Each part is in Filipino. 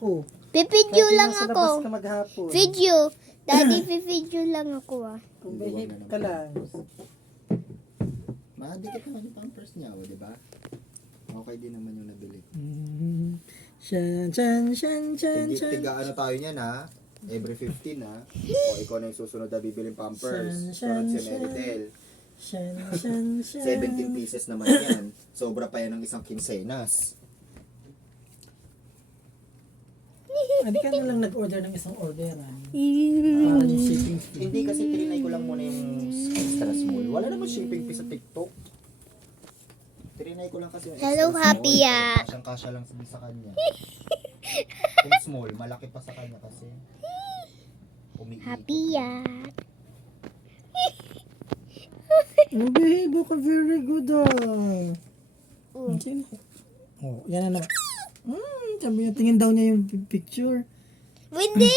ako. Pipidyo Kahit lang nasa labas ako. ka maghapon. Video. Daddy, pipidyo lang ako ah. Kung behave ka lang. Madikit naman yung pampers niya, di ba? Okay din naman yung nabili. Shan, shan, shan, shan, Hindi, shan. tiga ano tayo niyan ha? Every 15 ha? O ikaw na yung susunod na bibiling pampers. Shan, Sunod si shan, Meritel. Shan, shan, shan. 17 pieces naman yan. Sobra pa yan ng isang quincenas. Hindi ka na lang nag-order ng isang orderan. Para yung shipping fee. Hindi kasi trinay ko lang muna yung extra small. Wala naman shipping fee sa TikTok. Trinay ko lang kasi yung extra Hello, small. Happy ya. Kasyang-kasya lang sa kanya. Yung small, malaki pa sa kanya kasi. Umiikot. Happy ya. Behave ka, very good ah. Oh. Sino? Oh, yan na naman. Sabi niya, tingin daw niya yung picture. Hindi!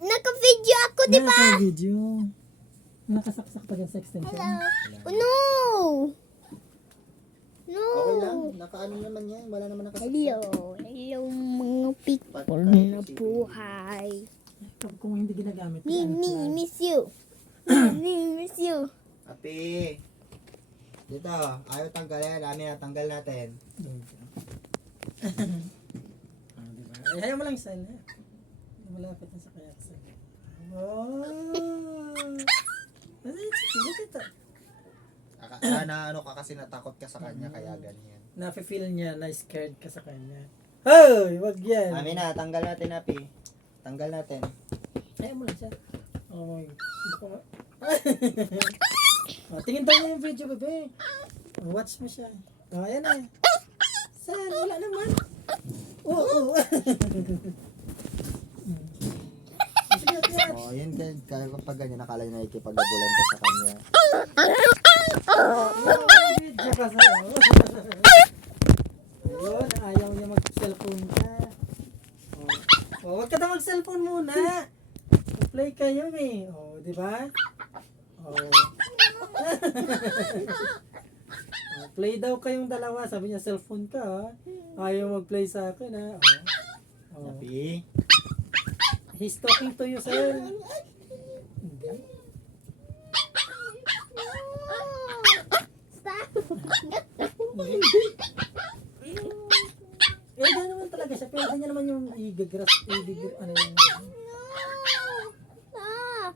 Naka-video ako, di ba? Naka-video. Nakasaksak pa dyan sa extension. Oh, no! No! Okay lang, nakaano naman yan. Wala naman nakasaksak. Hello! Hello mga people na buhay. Kung hindi ginagamit. Mimi, miss you. Mimi, miss you. Api! Dito, ayaw tanggalin. Namin natanggal natin. Ay, ayaw mo lang isa. Malapit na sa kaya. Oh! Look at that. Ano ka kasi natakot ka sa kanya kaya ganyan. Nafe-feel niya na scared ka sa kanya. Hoy! Wag yan! Amin na, tanggal natin Api. Tanggal natin. Ayaw mo lang siya. Oh, baka oh, tingin tayo yung video, bebe. Oh, watch mo siya. Oh, ayan na. Saan? Wala naman. Oo. Sige, sige. Oh, yan din. Kaya kapag ganyan, nakala niya nakikipag-abulan ka sa kanya. Video ka sa Ayun, ayaw niya mag-cellphone ka. Oh, wag ka na mag-cellphone muna. Play kayo eh. Oh, di ba? Oh. Oh, play daw kayong dalawa. Sabi niya, cellphone ka ha. Ayaw mag-play sa akin ha. Oh. Oh. Api. He's talking to you, sir. Stop! Eh, gano'n naman talaga siya. Pwede niya naman yung igagras, ano yung... Ah!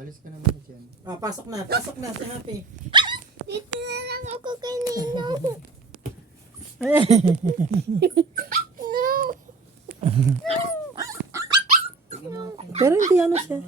Alis ka naman dyan. Ah, pasok na si Happy. Dito na lang ako kay Nino. No! Tingnan mo. Pero hindi ano siya.